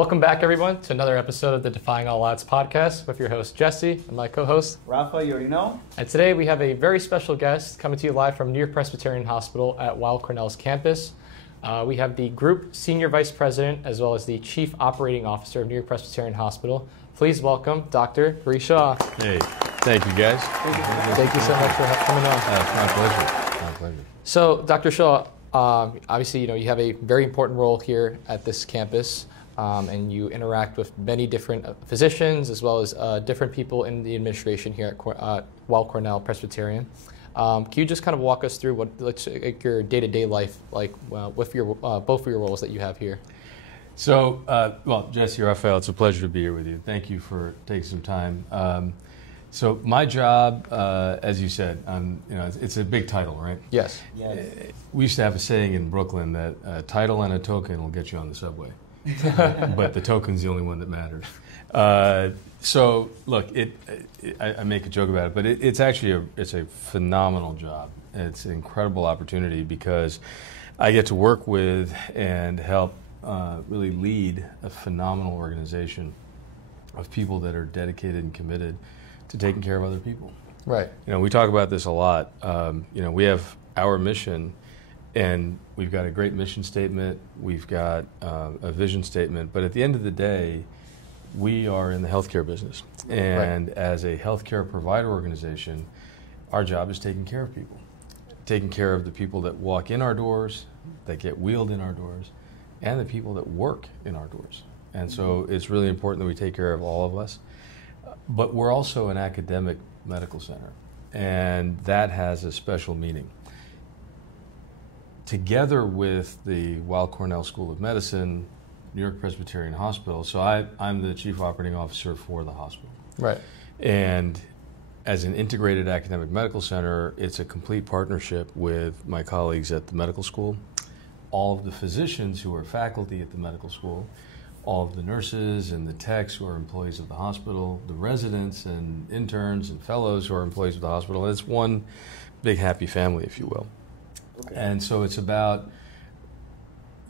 Welcome back, everyone, to another episode of the Defying All Odds Podcast with your host, Jesse, and my co-host, Rafa, you already know. And today we have a very special guest coming to you live from NewYork-Presbyterian Hospital at Weill Cornell's campus. We have the Group Senior Vice President as well as the Chief Operating Officer of NewYork-Presbyterian Hospital. Please welcome Dr. Paresh Shah. Hey, thank you, guys. Thank you so much for coming on. My pleasure. So, Dr. Shah, obviously, you have a very important role here at this campus. And you interact with many different physicians as well as different people in the administration here at Weill Cornell Presbyterian. Can you just kind of walk us through what your day-to-day life like with your both of your roles that you have here? So, well, Jesse, Raphael, it's a pleasure to be here with you. Thank you for taking some time. So my job, as you said, it's a big title, right? Yes. We used to have a saying in Brooklyn that a title and a token will get you on the subway. But the token's the only one that matters. So look, I make a joke about it, but it's actually it's a phenomenal job. It's an incredible opportunity because I get to work with and help really lead a phenomenal organization of people that are dedicated and committed to taking care of other people. Right. We talk about this a lot. We have our mission. And we've got a great mission statement, we've got a vision statement, but at the end of the day, we are in the healthcare business. And as a healthcare provider organization, our job is taking care of people. Taking care of the people that walk in our doors, that get wheeled in our doors, and the people that work in our doors. And so it's really important that we take care of all of us. But we're also an academic medical center, and that has a special meaning. Together with the Weill Cornell School of Medicine, NewYork-Presbyterian Hospital, so I'm the Chief Operating Officer for the hospital. Right. And as an integrated academic medical center, it's a complete partnership with my colleagues at the medical school, all of the physicians who are faculty at the medical school, all of the nurses and the techs who are employees of the hospital, the residents and interns and fellows who are employees of the hospital. It's one big happy family, if you will. Okay. And so it's about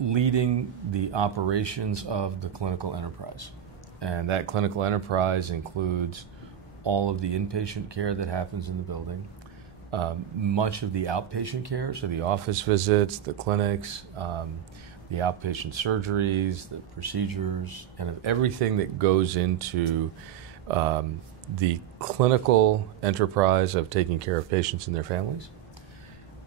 leading the operations of the clinical enterprise. And that clinical enterprise includes all of the inpatient care that happens in the building, much of the outpatient care, so the office visits, the clinics, the outpatient surgeries, the procedures, kind of everything that goes into the clinical enterprise of taking care of patients and their families.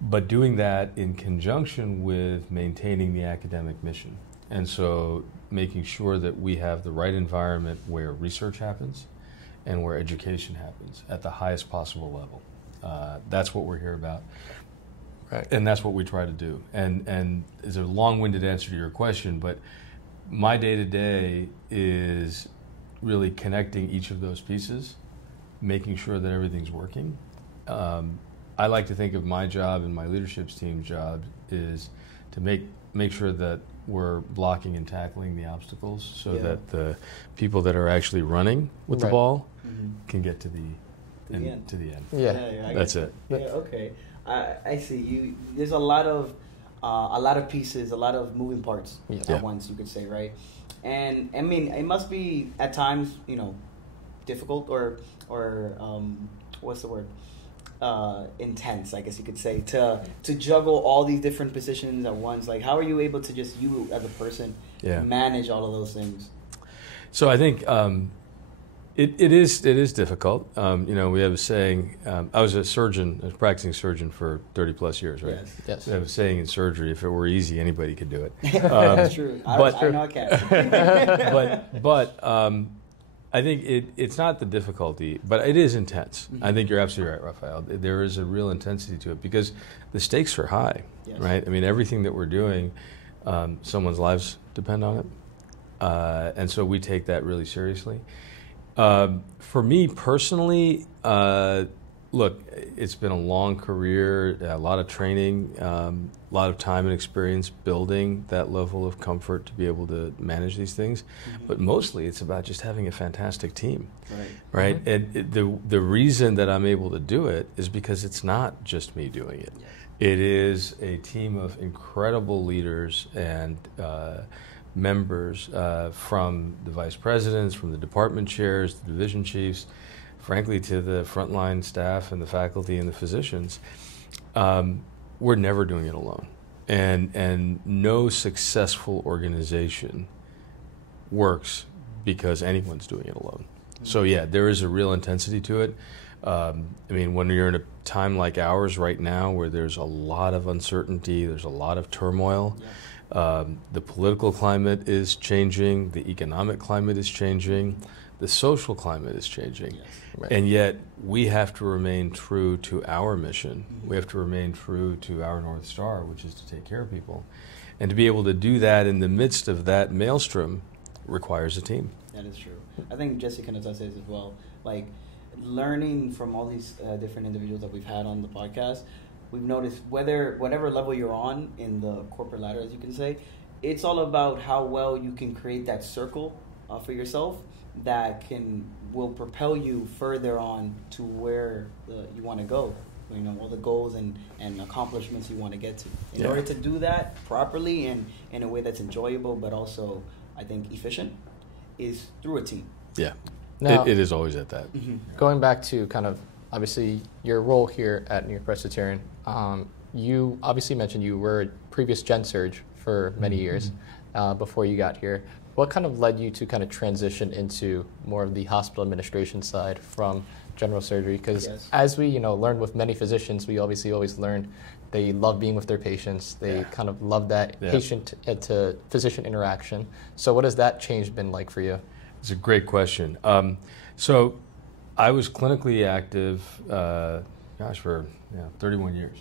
But doing that in conjunction with maintaining the academic mission. And so making sure that we have the right environment where research happens and where education happens at the highest possible level. That's what we're here about. Right. And that's what we try to do. And it's a long-winded answer to your question, but my day-to-day is really connecting each of those pieces, making sure that everything's working. I like to think of my job and my leadership team's job is to make sure that we're blocking and tackling the obstacles so that the people that are actually running with the ball can get to the end. Yeah. That's it. Yeah, okay. I see. There's a lot of pieces, a lot of moving parts at once, you could say, right? And I mean, it must be at times, difficult or what's the word? Intense, I guess you could say, to juggle all these different positions at once. Like, how are you able to just, you as a person, manage all of those things? So I think it is difficult. We have a saying, I was a practicing surgeon for 30 plus years, right? Yes. We have a saying in surgery, if it were easy, anybody could do it. That's true. I know I can. But I think it's not the difficulty, but it is intense. Mm-hmm. I think you're absolutely right, Raphael. There is a real intensity to it because the stakes are high, right? I mean, everything that we're doing, someone's lives depend on it. And so we take that really seriously. For me personally, look, it's been a long career, a lot of training, a lot of time and experience building that level of comfort to be able to manage these things. Mm-hmm. But mostly it's about just having a fantastic team, right? Mm-hmm. And the reason that I'm able to do it is because it's not just me doing it. Yes. It is a team of incredible leaders and members, from the vice presidents, from the department chairs, the division chiefs, frankly, to the frontline staff and the faculty and the physicians. We're never doing it alone. And no successful organization works because anyone's doing it alone. So yeah, there is a real intensity to it. I mean, when you're in a time like ours right now where there's a lot of uncertainty, there's a lot of turmoil, the political climate is changing, the economic climate is changing, the social climate is changing. Yes. Right. And yet we have to remain true to our mission. We have to remain true to our North Star, which is to take care of people. And to be able to do that in the midst of that maelstrom requires a team. That is true. I think Jesse can attest to this as well. Like, learning from all these different individuals that we've had on the podcast, we've noticed whatever level you're on in the corporate ladder, as you can say, it's all about how well you can create that circle for yourself that will propel you further on to where you want to go. You know, all the goals and accomplishments you want to get to. In order to do that properly and in a way that's enjoyable, but also, I think, efficient, is through a team. Yeah, now, it is always at that. Going back to kind of, obviously, your role here at NewYork-Presbyterian, you obviously mentioned you were a previous gen surg for many years before you got here. What kind of led you to kind of transition into more of the hospital administration side from general surgery? Because as we learned with many physicians, we obviously always learn they love being with their patients. They kind of love that patient to physician interaction. So what has that change been like for you? It's a great question. So I was clinically active, for 31 years,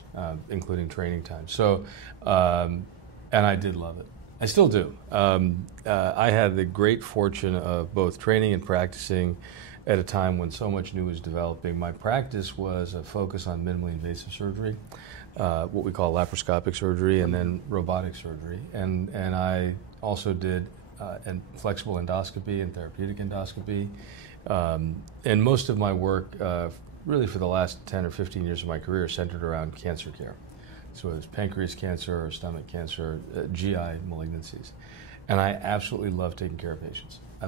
including training time. So, and I did love it. I still do. I had the great fortune of both training and practicing at a time when so much new was developing. My practice was a focus on minimally invasive surgery, what we call laparoscopic surgery, and then robotic surgery. And I also did flexible endoscopy and therapeutic endoscopy. And most of my work, really for the last 10 or 15 years of my career, centered around cancer care. So it was pancreas cancer or stomach cancer, GI malignancies. And I absolutely loved taking care of patients. I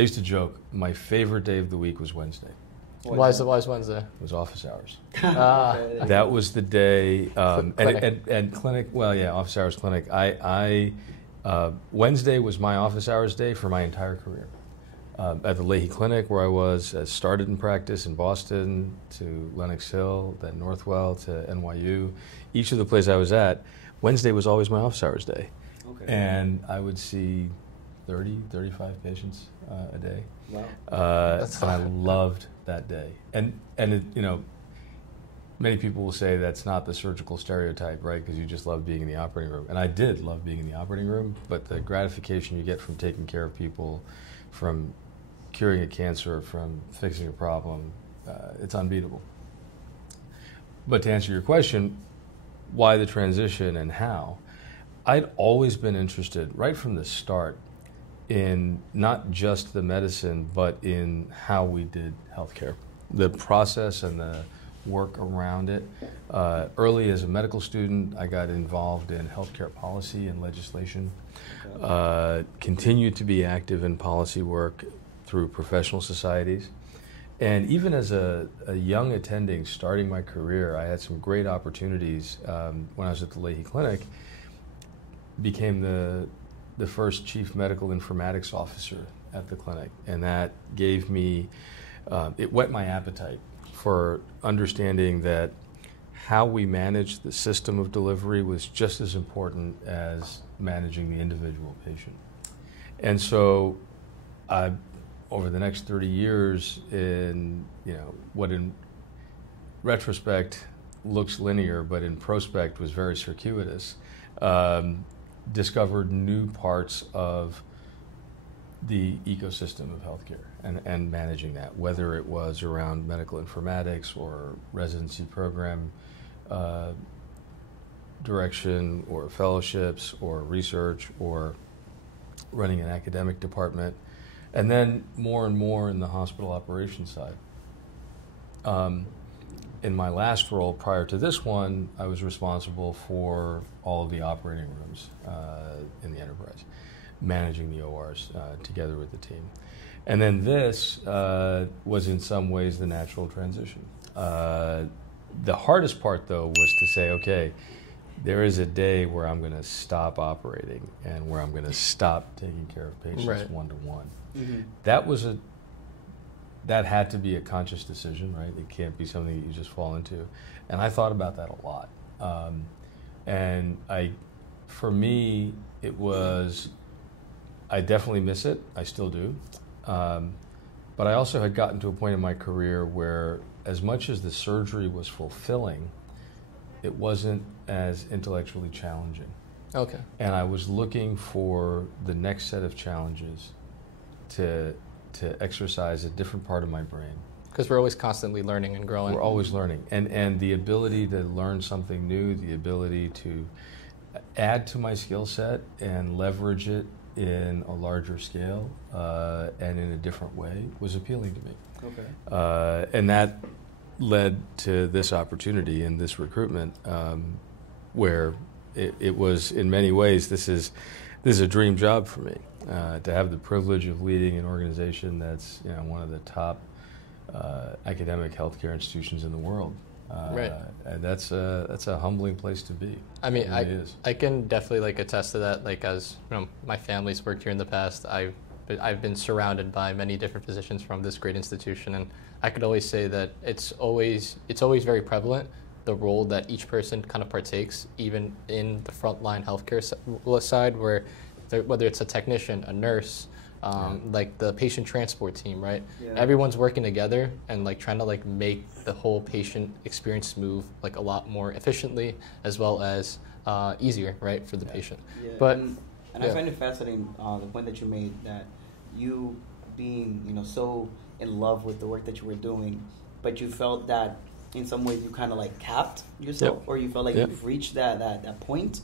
used to joke, my favorite day of the week was Wednesday. Why is Wednesday? It was office hours. That was the day, and clinic, office hours clinic. Wednesday was my office hours day for my entire career. At the Leahy Clinic, where I started in practice in Boston, to Lenox Hill, then Northwell, to NYU. Each of the places I was at, Wednesday was always my office hours day. Okay. And I would see 30, 35 patients a day. Wow. And I loved that day. And it, many people will say that's not the surgical stereotype, right? Because you just love being in the operating room. And I did love being in the operating room, but the gratification you get from taking care of people, from curing a cancer, from fixing a problem, it's unbeatable. But to answer your question, why the transition and how? I'd always been interested, right from the start, in not just the medicine, but in how we did healthcare, the process and the work around it. Early as a medical student, I got involved in healthcare policy and legislation, continued to be active in policy work through professional societies. And even as a young attending, starting my career, I had some great opportunities when I was at the Leahy Clinic. Became the first chief medical informatics officer at the clinic. And that gave me, it whet my appetite for understanding that how we manage the system of delivery was just as important as managing the individual patient. And so over the next 30 years, in what in retrospect looks linear, but in prospect was very circuitous, discovered new parts of the ecosystem of healthcare and managing that, whether it was around medical informatics or residency program direction or fellowships or research or running an academic department, and then more and more in the hospital operations side. in my last role prior to this one, I was responsible for all of the operating rooms in the enterprise, managing the ORs together with the team. And then this was in some ways the natural transition. The hardest part, though, was to say, okay, there is a day where I'm going to stop operating and where I'm going to stop taking care of patients one-to-one. Mm-hmm. That had to be a conscious decision, right? It can't be something that you just fall into. And I thought about that a lot. For me, it was, I definitely miss it. I still do. But I also had gotten to a point in my career where as much as the surgery was fulfilling, it wasn't as intellectually challenging. Okay. And I was looking for the next set of challenges to exercise a different part of my brain. Because we're always constantly learning and growing. We're always learning. And the ability to learn something new, the ability to add to my skill set and leverage it in a larger scale and in a different way was appealing to me. Okay. And that led to this opportunity and this recruitment where it was, in many ways, this is a dream job for me. To have the privilege of leading an organization that's one of the top academic healthcare institutions in the world. And that's a humbling place to be. I mean, I can definitely attest to that. As my family's worked here in the past, I've been surrounded by many different physicians from this great institution, and I could always say that it's always very prevalent, the role that each person kind of partakes, even in the frontline healthcare side, whether it's a technician, a nurse, the patient transport team, right? Yeah. Everyone's working together and trying to make the whole patient experience move a lot more efficiently as well as easier, right, for the patient. Yeah. But I find it fascinating the point that you made, that you being so in love with the work that you were doing, but you felt that in some ways you kind of capped yourself, or you felt like you've reached that point.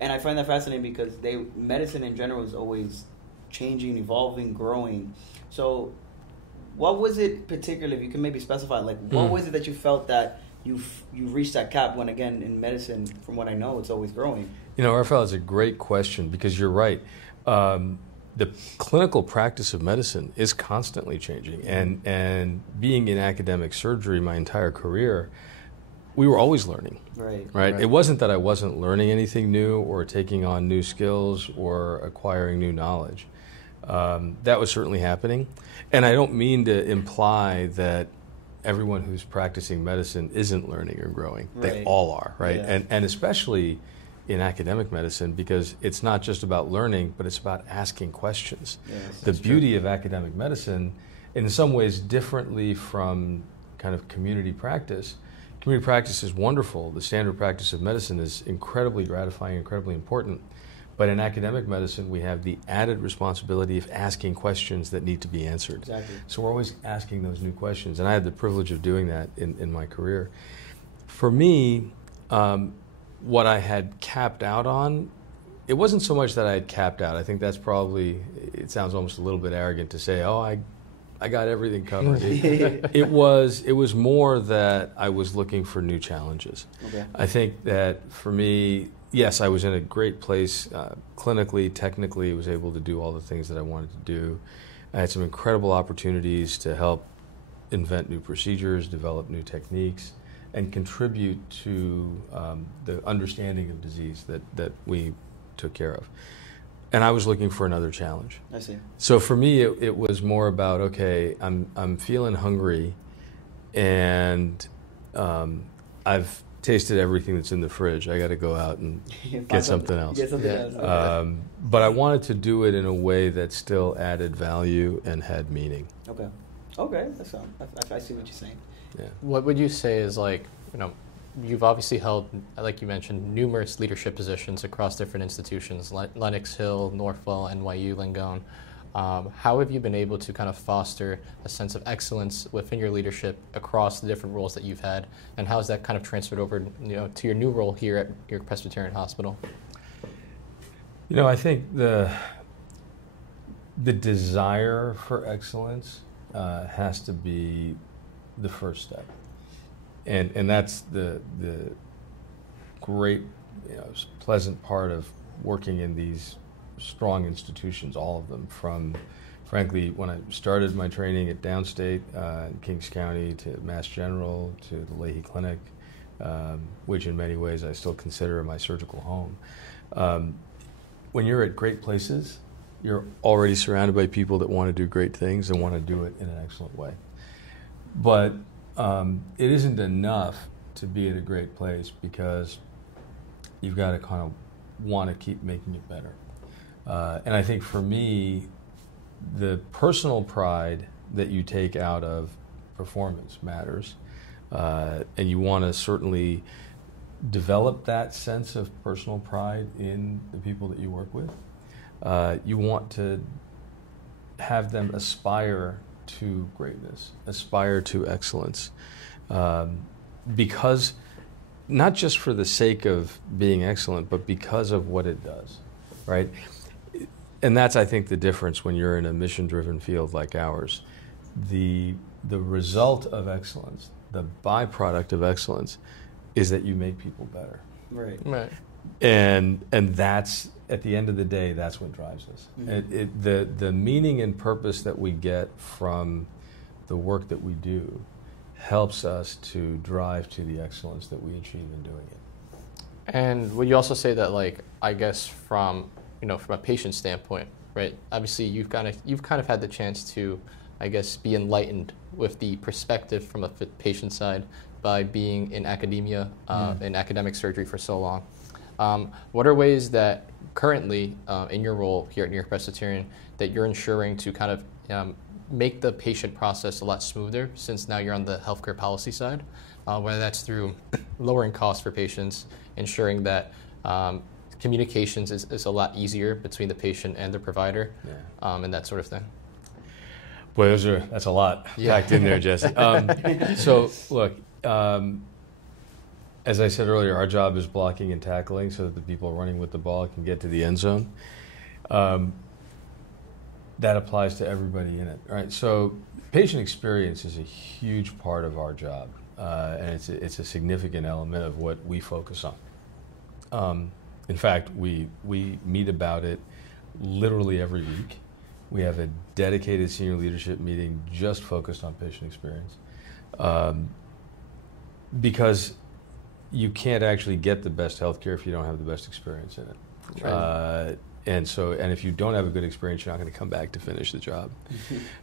And I find that fascinating because medicine in general is always changing, evolving, growing. So what was it particularly, if you can maybe specify, what was it that you felt that you reached that cap when, again, in medicine, from what I know, it's always growing? Rafael, it's a great question because you're right. The clinical practice of medicine is constantly changing. And being in academic surgery my entire career, we were always learning. Right. It wasn't that I wasn't learning anything new or taking on new skills or acquiring new knowledge. That was certainly happening. And I don't mean to imply that everyone who's practicing medicine isn't learning or growing. They all are, right? Yeah. And especially in academic medicine, because it's not just about learning, but it's about asking questions. Yes, the beauty of academic medicine, in some ways differently from kind of community practice is wonderful. The standard practice of medicine is incredibly gratifying, incredibly important. But in academic medicine, we have the added responsibility of asking questions that need to be answered. Exactly. So we're always asking those new questions. And I had the privilege of doing that in my career. For me, what I had capped out on, it wasn't so much that I had capped out. I think that's probably, it sounds almost a little bit arrogant to say, I got everything covered. It was more that I was looking for new challenges. Okay. I think that for me, yes, I was in a great place clinically, technically, was able to do all the things that I wanted to do. I had some incredible opportunities to help invent new procedures, develop new techniques, and contribute to the understanding of disease that we took care of. And I was looking for another challenge. I see. So for me, it was more about, okay, I'm feeling hungry, and I've tasted everything that's in the fridge. I got to go out and get something else. But I wanted to do it in a way that still added value and had meaning. Okay, that's I see what you're saying. Yeah. What would you say is you've obviously held, like you mentioned, numerous leadership positions across different institutions, Lenox Hill, Northwell, NYU Langone. How have you been able to kind of foster a sense of excellence within your leadership across the different roles that you've had, and how has that kind of transferred over, to your new role here at your Presbyterian Hospital? I think the desire for excellence has to be the first step. And that's the great, pleasant part of working in these strong institutions, all of them, from, frankly, when I started my training at Downstate in Kings County to Mass General to the Leahy Clinic, which in many ways I still consider my surgical home. When you're at great places, you're already surrounded by people that want to do great things and want to do it in an excellent way. But it isn't enough to be at a great place, because you've got to kind of want to keep making it better. And I think for me, the personal pride that you take out of performance matters. And you want to certainly develop that sense of personal pride in the people that you work with. You want to have them aspire to greatness, aspire to excellence. Because, not just for the sake of being excellent, but because of what it does, right? And that's, I think, the difference when you're in a mission-driven field like ours. The result of excellence, the byproduct of excellence, is that you make people better. Right. And that's, at the end of the day, that's what drives us. Mm-hmm. The meaning and purpose that we get from the work that we do helps us to drive to the excellence that we achieve in doing it. And would you also say that, like, I guess from a patient standpoint, right? Obviously, you've kind of had the chance to, I guess, be enlightened with the perspective from a patient side by being in academia, in academic surgery for so long. What are ways that currently, in your role here at NewYork-Presbyterian, that you're ensuring to kind of make the patient process a lot smoother, since now you're on the healthcare policy side, whether that's through lowering costs for patients, ensuring that communications is a lot easier between the patient and the provider, and that sort of thing? Boy, that's a lot packed in there, Jesse. So, look, as I said earlier, our job is blocking and tackling so that the people running with the ball can get to the end zone. That applies to everybody in it, right? So patient experience is a huge part of our job, and it's a significant element of what we focus on. In fact, we meet about it literally every week. We have a dedicated senior leadership meeting just focused on patient experience, because you can't actually get the best healthcare if you don't have the best experience in it. Right. And if you don't have a good experience, you're not going to come back to finish the job.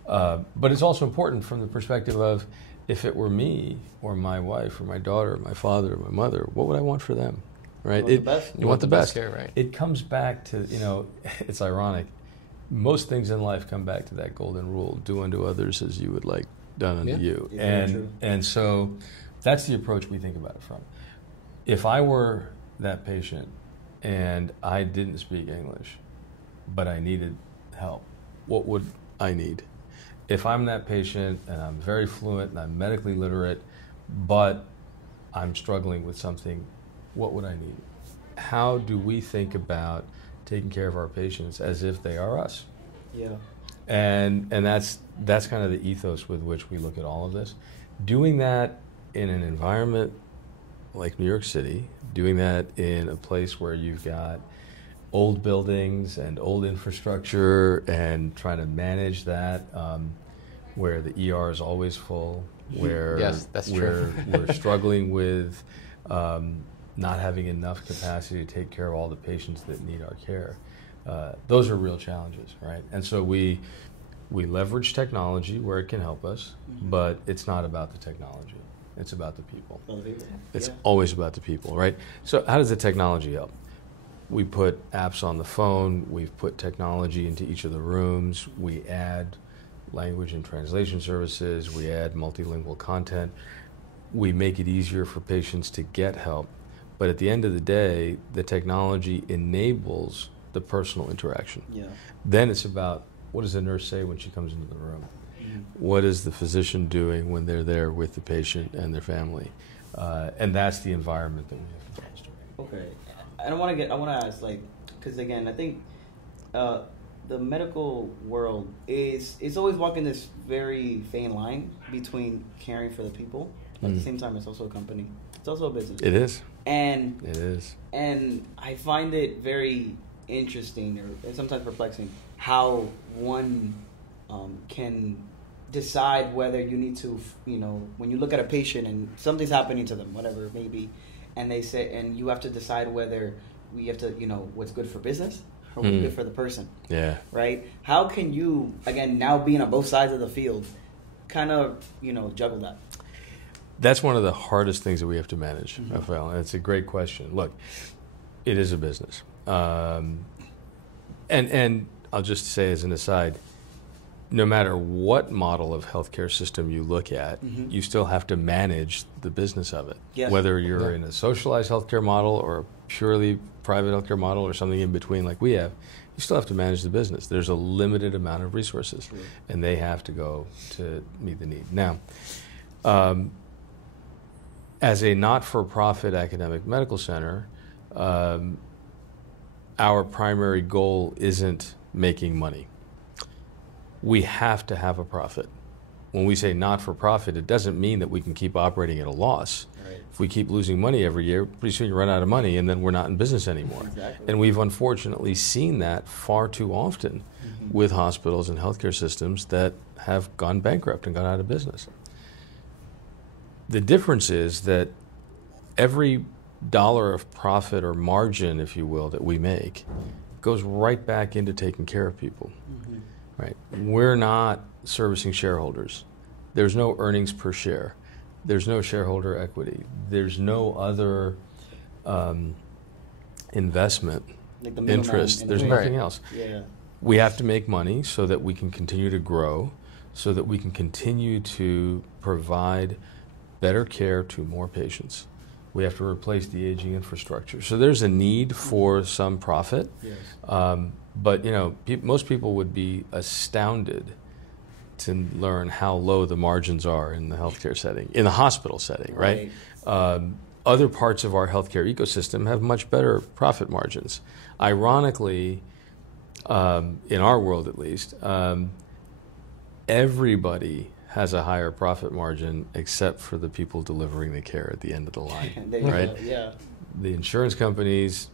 But it's also important from the perspective of, if it were me or my wife or my daughter or my father or my mother, what would I want for them, right? You want the best care, right? It comes back to, it's ironic. Most things in life come back to that golden rule: do unto others as you would like done unto you. And so that's the approach we think about it from. If I were that patient and I didn't speak English, but I needed help, what would I need? If I'm that patient and I'm very fluent and I'm medically literate, but I'm struggling with something, what would I need? How do we think about taking care of our patients as if they are us? Yeah. And that's kind of the ethos with which we look at all of this. Doing that in an environment like New York City, doing that in a place where you've got old buildings and old infrastructure, and trying to manage that, where the ER is always full, where yes, that's true. we're struggling with not having enough capacity to take care of all the patients that need our care. Those are real challenges, right? And so we leverage technology where it can help us, but it's not about the technology. It's about the people. It's always about the people, right? So how does the technology help? We put apps on the phone. We've put technology into each of the rooms. We add language and translation services. We add multilingual content. We make it easier for patients to get help. But at the end of the day, the technology enables the personal interaction. Yeah. Then it's about, what does the nurse say when she comes into the room? What is the physician doing when they're there with the patient and their family? And that's the environment that we have to foster. Okay. I want to ask, because again, I think the medical world is always walking this very fine line between caring for the people At the same time, it's also a company. It's also a business. It is. And it is. And I find it very interesting and sometimes perplexing how one can decide whether you need to, when you look at a patient and something's happening to them, whatever it may be, and they say, and you have to decide whether we have to, what's good for business or what's good for the person. Yeah. Right? How can you, again, now being on both sides of the field, kind of, juggle that? That's one of the hardest things that we have to manage, Rafael. It's a great question. Look, it is a business. And I'll just say as an aside, no matter what model of healthcare system you look at, you still have to manage the business of it. Yes. Whether you're in a socialized healthcare model or a purely private healthcare model or something in between like we have, you still have to manage the business. There's a limited amount of resources, and they have to go to meet the need. Now, as a not-for-profit academic medical center, our primary goal isn't making money. We have to have a profit. When we say not-for-profit, it doesn't mean that we can keep operating at a loss. Right. If we keep losing money every year, pretty soon you run out of money, and then we're not in business anymore. Exactly. And we've unfortunately seen that far too often with hospitals and healthcare systems that have gone bankrupt and gone out of business. The difference is that every dollar of profit or margin, if you will, that we make goes right back into taking care of people. Right? We're not servicing shareholders. There's no earnings per share. There's no shareholder equity. There's no other investment Like the interest. There's nothing else. Yeah. We have to make money so that we can continue to grow, so that we can continue to provide better care to more patients. We have to replace the aging infrastructure. So there's a need for some profit. Yes. But most people would be astounded to learn how low the margins are in the healthcare setting, in the hospital setting, right? Other parts of our healthcare ecosystem have much better profit margins. Ironically, in our world at least, everybody has a higher profit margin except for the people delivering the care at the end of the line, right? Yeah. The insurance companies,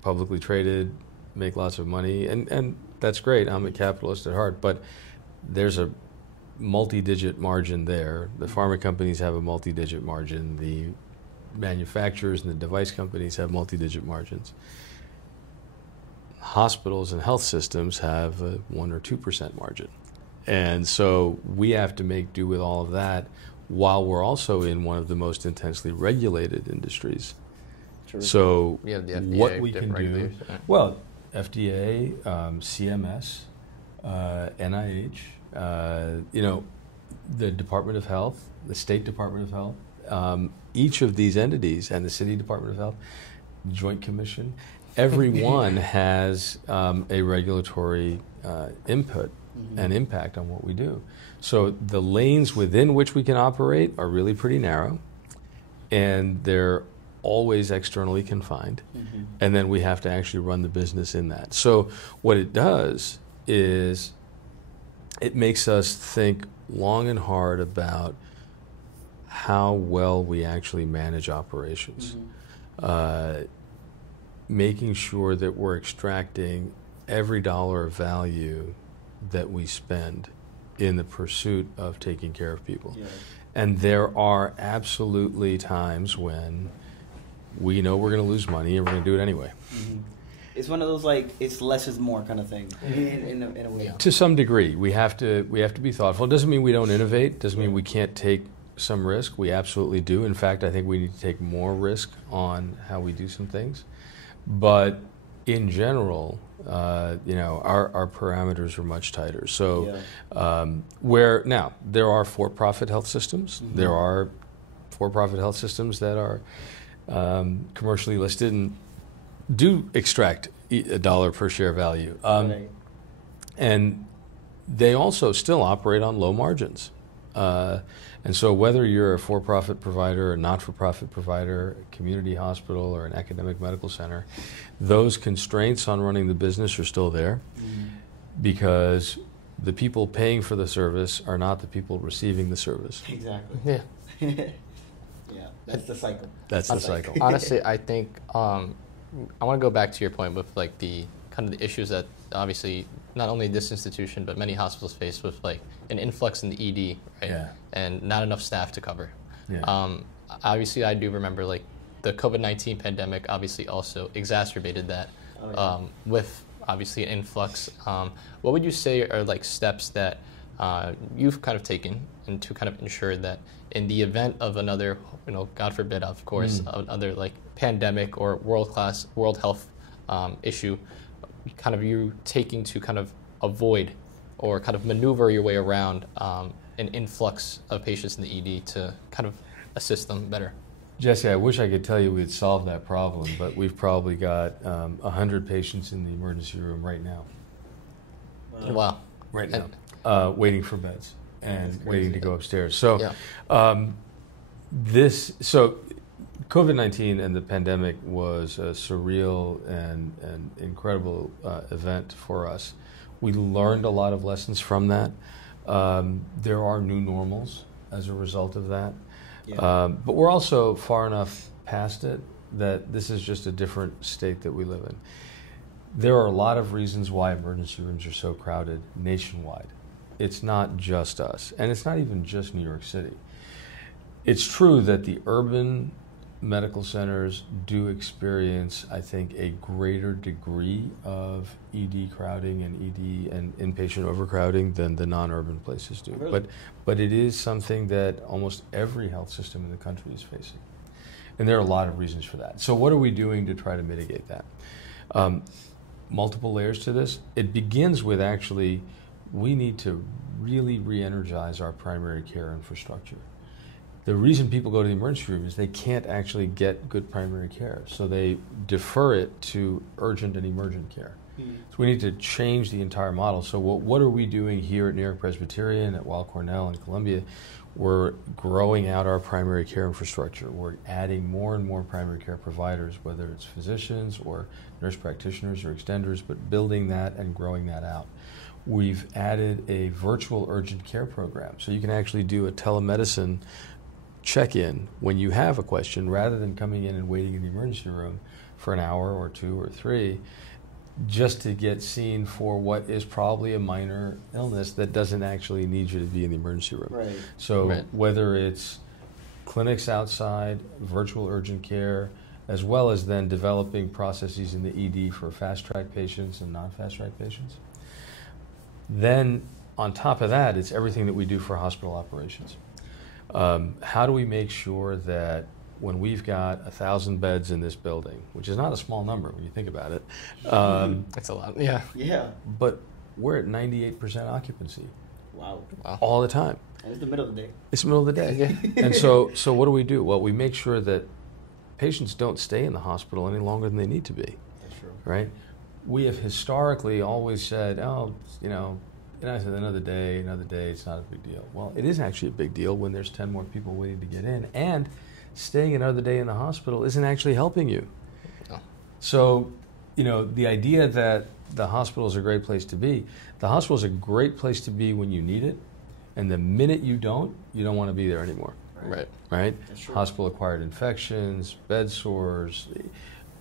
publicly traded, make lots of money, and that's great. I'm a capitalist at heart, but there's a multi-digit margin there. The pharma companies have a multi-digit margin. The manufacturers and the device companies have multi-digit margins. Hospitals and health systems have a 1 or 2% margin. And so we have to make do with all of that while we're also in one of the most intensely regulated industries. True. So We have the FDA, what we can different do, regulators. well, FDA, CMS, NIH, the Department of Health, the State Department of Health, each of these entities, and the City Department of Health, Joint Commission, every one has a regulatory input and impact on what we do. So the lanes within which we can operate are really pretty narrow, and they're always externally confined, and then we have to actually run the business in that. So what it does is it makes us think long and hard about how well we actually manage operations, making sure that we're extracting every dollar of value that we spend in the pursuit of taking care of people. Yeah. And there are absolutely times when we know we're going to lose money and we're going to do it anyway. It's one of those it's less is more kind of thing in a way. Yeah. To some degree, we have to be thoughtful. It doesn't mean we don't innovate. It doesn't mean we can't take some risk. We absolutely do. In fact, I think we need to take more risk on how we do some things. But in general, our parameters are much tighter. So where now there are for-profit health systems, there are for-profit health systems that are commercially listed and do extract a dollar per share value. And they also still operate on low margins. And so whether you're a for-profit provider, a not-for-profit provider, a community hospital, or an academic medical center, those constraints on running the business are still there because the people paying for the service are not the people receiving the service. Exactly. Yeah. That's the cycle. That's the cycle. Honestly, I think I want to go back to your point with like the kind of the issues that obviously not only this institution but many hospitals face with like an influx in the ED, right? Yeah. And not enough staff to cover. Yeah. Obviously, I do remember like the COVID-19 pandemic obviously also exacerbated that with obviously an influx. What would you say are like steps that you've kind of taken and to kind of ensure that in the event of another, God forbid, of course, another like pandemic or world health issue, kind of you taking to kind of avoid or kind of maneuver your way around an influx of patients in the ED to kind of assist them better? Jesse, I wish I could tell you we'd solved that problem, but we've probably got 100 patients in the emergency room right now. Wow. Right now, waiting for beds and waiting to go upstairs. So, COVID-19 and the pandemic was a surreal and incredible event for us. We learned a lot of lessons from that. There are new normals as a result of that. Yeah. But we're also far enough past it that this is just a different state that we live in. There are a lot of reasons why emergency rooms are so crowded nationwide. It's not just us, and it's not even just New York City. It's true that the urban medical centers do experience, I think, a greater degree of ED crowding and ED and inpatient overcrowding than the non-urban places do. Really? But it is something that almost every health system in the country is facing. And there are a lot of reasons for that. So what are we doing to try to mitigate that? Multiple layers to this. It begins with actually, we need to really re-energize our primary care infrastructure. The reason people go to the emergency room is they can't actually get good primary care, so they defer it to urgent and emergent care. So we need to change the entire model. So what are we doing here at NewYork-Presbyterian, at Weill Cornell, and Columbia? We're growing out our primary care infrastructure. We're adding more and more primary care providers, whether it's physicians or nurse practitioners or extenders, but building that and growing that out. We've added a virtual urgent care program, so you can actually do a telemedicine check-in when you have a question rather than coming in and waiting in the emergency room for an hour or 2 or 3 just to get seen for what is probably a minor illness that doesn't actually need you to be in the emergency room. Right. So whether it's clinics outside, virtual urgent care, as well as then developing processes in the ED for fast-track patients and non-fast-track patients. Then on top of that, it's everything that we do for hospital operations. How do we make sure that when we've got 1,000 beds in this building, which is not a small number when you think about it. That's a lot, yeah. Yeah. But we're at 98% occupancy. Wow. All the time. And it's the middle of the day. It's the middle of the day. And so what do we do? Well, we make sure that patients don't stay in the hospital any longer than they need to be. That's true. Right? We have historically always said, another day, it's not a big deal. Well, it is actually a big deal when there's 10 more people waiting to get in, and staying another day in the hospital isn't actually helping you. No. So, the idea that the hospital is a great place to be, the hospital is a great place to be when you need it, and the minute you don't want to be there anymore. Right? That's true. Hospital-acquired infections, bed sores,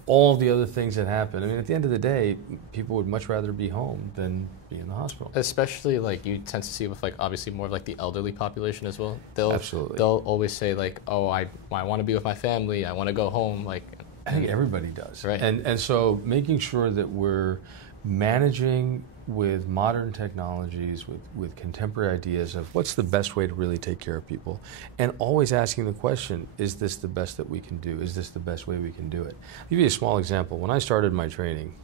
all the other things that happen. I mean, at the end of the day, people would much rather be home than be in the hospital. Especially, you tend to see with, obviously more of, the elderly population as well. Absolutely. They'll always say, I want to be with my family, I want to go home, I think everybody does. Right. And so making sure that we're managing with modern technologies, with contemporary ideas of what's the best way to really take care of people, and always asking the question, is this the best that we can do? Is this the best way we can do it? I'll give you a small example. When I started my training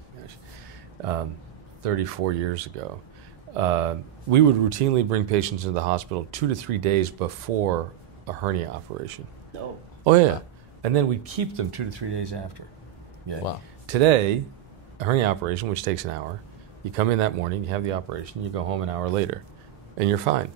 34 years ago, we would routinely bring patients into the hospital 2 to 3 days before a hernia operation. No. Oh, yeah. And then we'd keep them 2 to 3 days after. Yeah. Wow. Today, a hernia operation, which takes an hour, you come in that morning, you have the operation, you go home an hour later, and you're fine.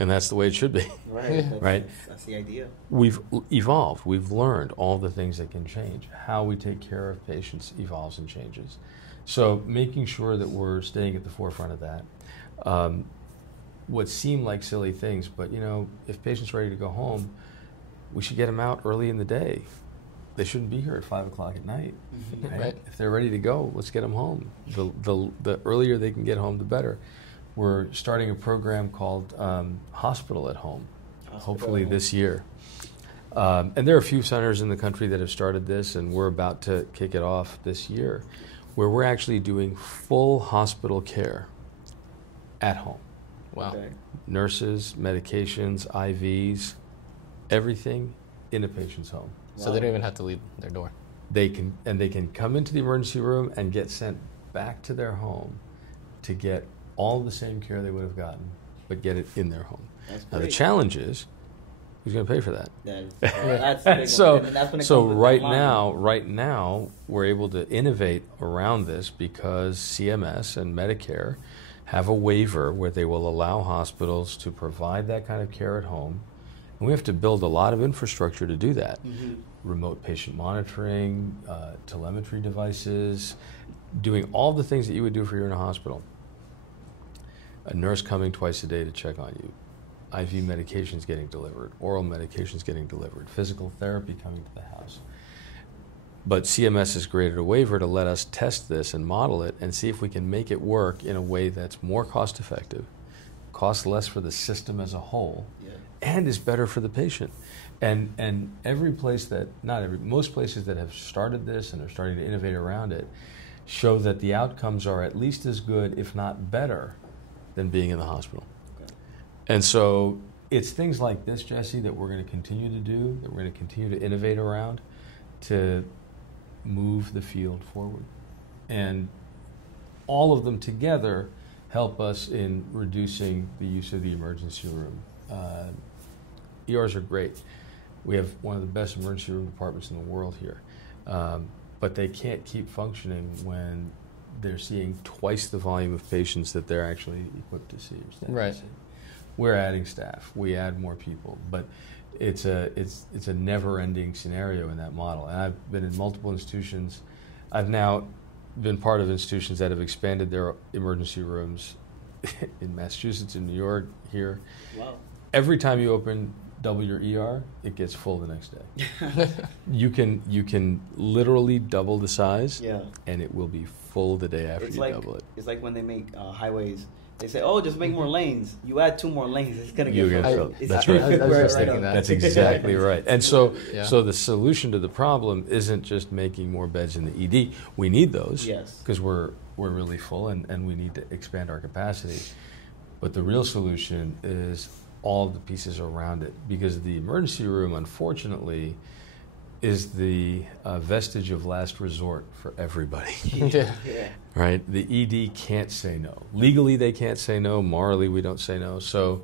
And that's the way it should be. Right. That's the idea. We've evolved. We've learned all the things that can change. How we take care of patients evolves and changes. So making sure that we're staying at the forefront of that. What seem like silly things, but if patients are ready to go home, we should get them out early in the day. They shouldn't be here at 5 o'clock at night. Mm-hmm. Right. If they're ready to go, let's get them home. The earlier they can get home, the better. We're starting a program called Hospital at Home, hopefully this year. And there are a few centers in the country that have started this, and we're about to kick it off this year, where we're actually doing full hospital care at home. Wow. Okay. Nurses, medications, IVs, everything in a patient's home. So they don't even have to leave their door. They can come into the emergency room and get sent back to their home to get all the same care they would have gotten, but get it in their home. That's The challenge is, who's going to pay for that? That's the big So, one. And that's when it so comes to right that line. right now, we're able to innovate around this because CMS and Medicare have a waiver where they will allow hospitals to provide that kind of care at home. And we have to build a lot of infrastructure to do that. Mm-hmm. Remote patient monitoring, telemetry devices, doing all the things that you would do if you're in a hospital. A nurse coming twice a day to check on you. IV medications getting delivered, oral medications getting delivered, physical therapy coming to the house. But CMS has created a waiver to let us test this and model it and see if we can make it work in a way that's more cost effective, costs less for the system as a whole, and is better for the patient. And every place that, most places that have started this and are starting to innovate around it show that the outcomes are at least as good, if not better, than being in the hospital. Okay. And so it's things like this, Jesse, that we're going to continue to do, that we're going to continue to innovate around to move the field forward. And all of them together help us in reducing the use of the emergency room. ERs are great. We have one of the best emergency room departments in the world here. But they can't keep functioning when they're seeing twice the volume of patients that they're actually equipped to see or staffed Right. to see. We're adding staff. We add more people. But it's a never-ending scenario in that model. And I've been in multiple institutions. I've now been part of institutions that have expanded their emergency rooms in Massachusetts, in New York, here. Wow. Every time you double your ER, it gets full the next day. You can literally double the size, and it will be full the day after double it. It's like when they make highways. They say, "Oh, just make more lanes." You add 2 more lanes, it's gonna get full. That's right. I was just thinking that. That's exactly right. And so the solution to the problem isn't just making more beds in the ED. We need those because we're really full and we need to expand our capacity. But the real solution is all the pieces around it, because the emergency room, unfortunately, is the vestige of last resort for everybody. Right? The ED can't say no. Legally, they can't say no. Morally, we don't say no. So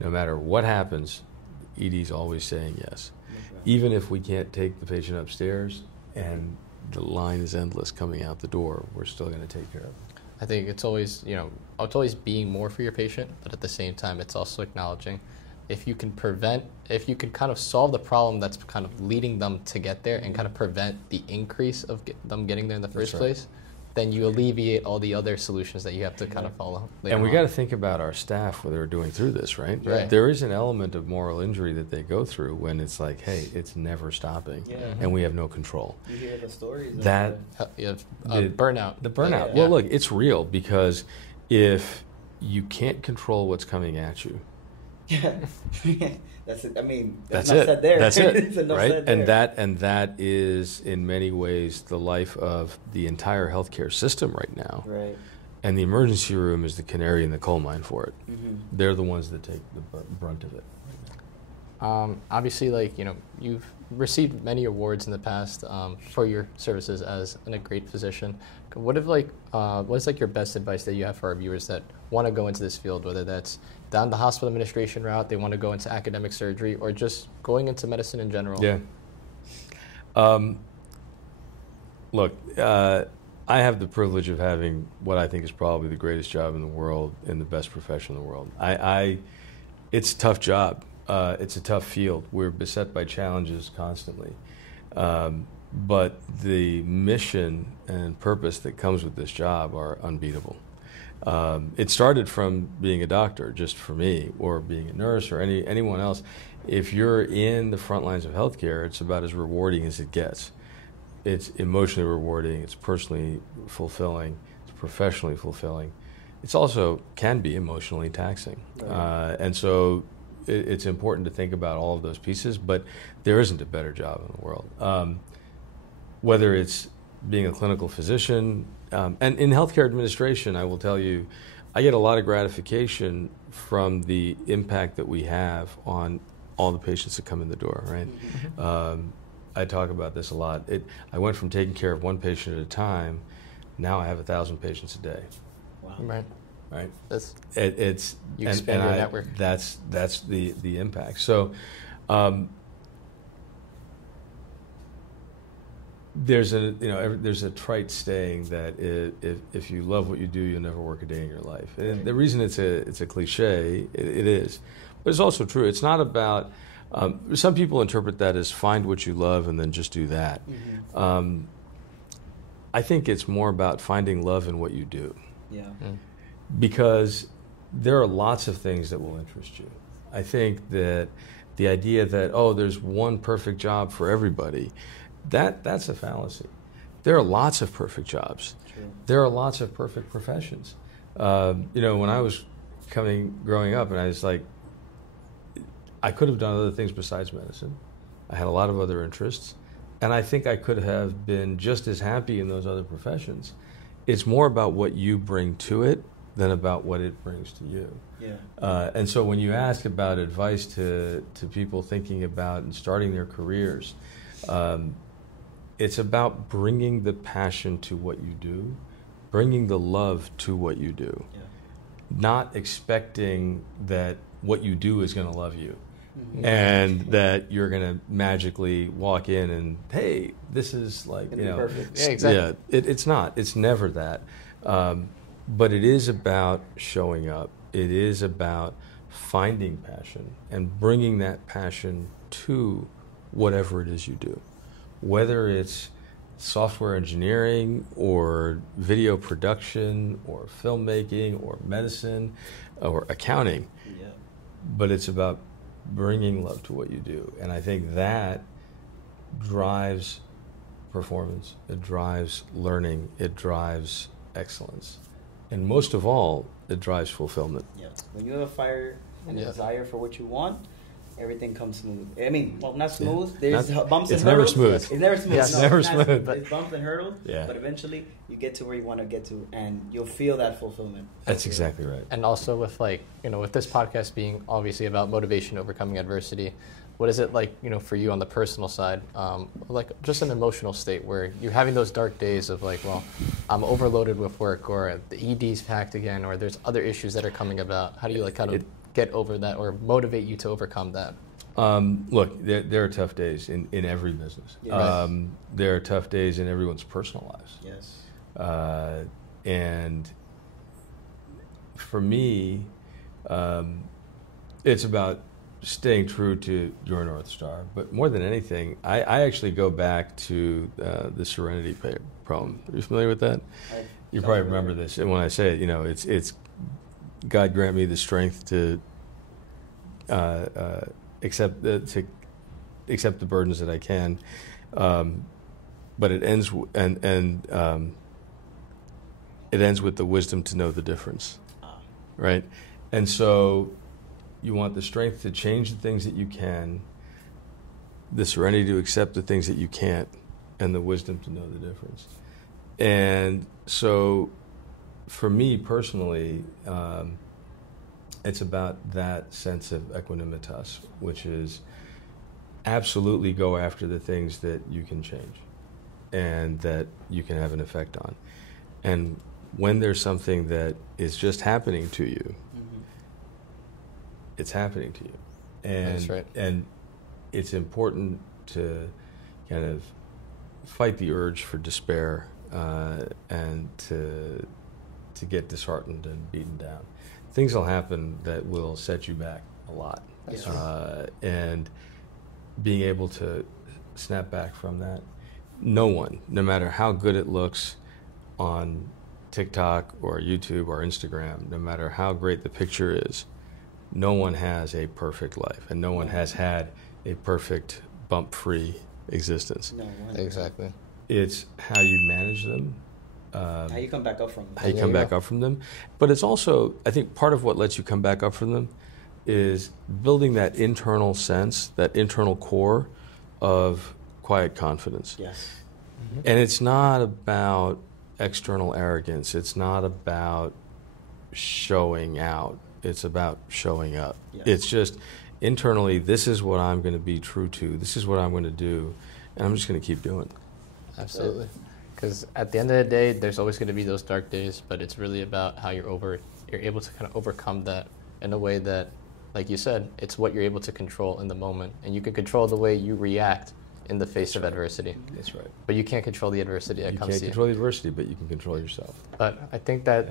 no matter what happens, ED's always saying yes. Even if we can't take the patient upstairs and the line is endless coming out the door, we're still going to take care of it. I think it's always, it's always being more for your patient, but at the same time, it's also acknowledging if you can kind of solve the problem that's kind of leading them to get there and kind of prevent the increase of them getting there in the first place, then you alleviate all the other solutions that you have to kind of follow. And we got to think about our staff when they're doing through this, right? There is an element of moral injury that they go through when it's like, hey, it's never stopping, and we have no control. You hear the stories. Burnout. The burnout. Well, look, it's real, because if you can't control what's coming at you, that's it. I mean, that's it. Said there. That's it. Right? Said there. And that is in many ways the life of the entire healthcare system right now. Right. And the emergency room is the canary in the coal mine for it. Mm-hmm. They're the ones that take the brunt of it. Obviously, you've received many awards in the past for your services as a great physician. What is your best advice that you have for our viewers that want to go into this field, whether that's down the hospital administration route, they want to go into academic surgery, or just going into medicine in general? Yeah. Look, I have the privilege of having what I think is probably the greatest job in the world and the best profession in the world. It's a tough job. It's a tough field. We're beset by challenges constantly. But the mission and purpose that comes with this job are unbeatable. It started from being a doctor, just for me, or being a nurse, or anyone else. If you're in the front lines of healthcare, it's about as rewarding as it gets. It's emotionally rewarding, it's personally fulfilling, it's professionally fulfilling. It's also can be emotionally taxing. Right. And so it's important to think about all of those pieces, but there isn't a better job in the world. Whether it's being a clinical physician, and in healthcare administration, I will tell you, I get a lot of gratification from the impact that we have on all the patients that come in the door, right? Mm-hmm. I talk about this a lot. I went from taking care of one patient at a time, now I have 1,000 patients a day. Wow. Right. It's you expand your network. That's the impact. So there's a trite saying that if you love what you do, you'll never work a day in your life. And the reason it's a cliche, it is, but it's also true. It's not about. Some people interpret that as find what you love and then just do that. Mm-hmm. I think it's more about finding love in what you do. Yeah. Mm. Because there are lots of things that will interest you. I think that the idea that, there's one perfect job for everybody, that's a fallacy. There are lots of perfect jobs. True. There are lots of perfect professions. When I was growing up, and I was like, I could have done other things besides medicine. I had a lot of other interests, and I think I could have been just as happy in those other professions. It's more about what you bring to it than about what it brings to you. Yeah. And so when you ask about advice to people thinking about and starting their careers, it's about bringing the passion to what you do, bringing the love to what you do, not expecting that what you do is going to love you. Mm-hmm. And that you're going to magically walk in and, hey, this is like, perfect. Yeah, exactly. Yeah, it's not. It's never that. But it is about showing up. It is about finding passion and bringing that passion to whatever it is you do. Whether it's software engineering or video production or filmmaking or medicine or accounting. Yeah. But it's about bringing love to what you do. And I think that drives performance. It drives learning. It drives excellence. And most of all, it drives fulfillment. Yeah. When you have a fire and a desire for what you want, everything comes smooth. I mean, well, not smooth. There's bumps and hurdles. It's never smooth. It's never smooth. Yes, it's never smooth. It's bumps and hurdles. Yeah. But eventually, you get to where you want to get to, and you'll feel that fulfillment. That's exactly right. And also with with this podcast being obviously about motivation, overcoming adversity, what is it like, for you on the personal side, like just an emotional state where you're having those dark days of like, well, I'm overloaded with work, or the ED's packed again, or there's other issues that are coming about. How do you get over that or motivate you to overcome that? Look, there are tough days in every business. Yes. There are tough days in everyone's personal lives. Yes. And for me, it's about staying true to your North Star. But more than anything, I actually go back to the Serenity poem. Are you familiar with that? You probably remember this. And when I say it, it's God grant me the strength to accept the burdens that I can. But it ends it ends with the wisdom to know the difference, right? And so you want the strength to change the things that you can, the serenity to accept the things that you can't, and the wisdom to know the difference. And so for me personally, it's about that sense of equanimitas, which is absolutely go after the things that you can change and that you can have an effect on. And when there's something that is just happening to you, it's happening to you. And, that's right. And it's important to kind of fight the urge for despair and to get disheartened and beaten down. Things will happen that will set you back a lot. Yes. And being able to snap back from that, no one, no matter how good it looks on TikTok or YouTube or Instagram, no matter how great the picture is, no one has a perfect life, and no one has had a perfect bump-free existence. No, Exactly. It's how you manage them. How you come back up from them. How you come back up from them. But it's also, I think part of what lets you come back up from them is building that internal sense, that internal core of quiet confidence. Yes. Mm-hmm. And it's not about external arrogance. It's not about showing out. It's about showing up. Yes. It's just internally, this is what I'm going to be true to. This is what I'm going to do. And I'm just going to keep doing it. Absolutely. Because at the end of the day, there's always going to be those dark days, but it's really about how you're able to kind of overcome that in a way that, like you said, it's what you're able to control in the moment. And you can control the way you react in the face of adversity. That's right. But you can't control the adversity that comes to you. You can't control the adversity, but you can control yourself. But I think that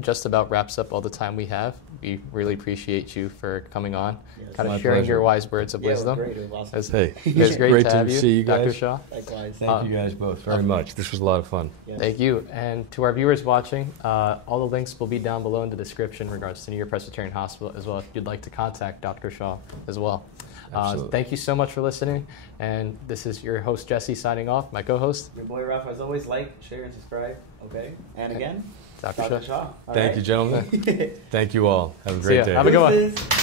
just about wraps up all the time we have. We really appreciate you for coming on, Yes. kind My of sharing pleasure. your wise words of Yeah, it was wisdom. great. It was awesome. Hey, It was great to have you, see you guys. Dr. Shah. Likewise. Thank you guys both very much. This was a lot of fun. Yes. Thank you. And to our viewers watching, all the links will be down below in the description in regards to NewYork-Presbyterian Hospital, as well if you'd like to contact Dr. Shah as well. Absolutely. Thank you so much for listening. And this is your host, Jesse, signing off. My co-host, Your boy Ralph, as always, like, share, and subscribe. Okay? And again, Dr. Dr. Shah. Shah. All Thank right? you, gentlemen. Thank you all. Have a See great ya. day. Have a good one. Deuces.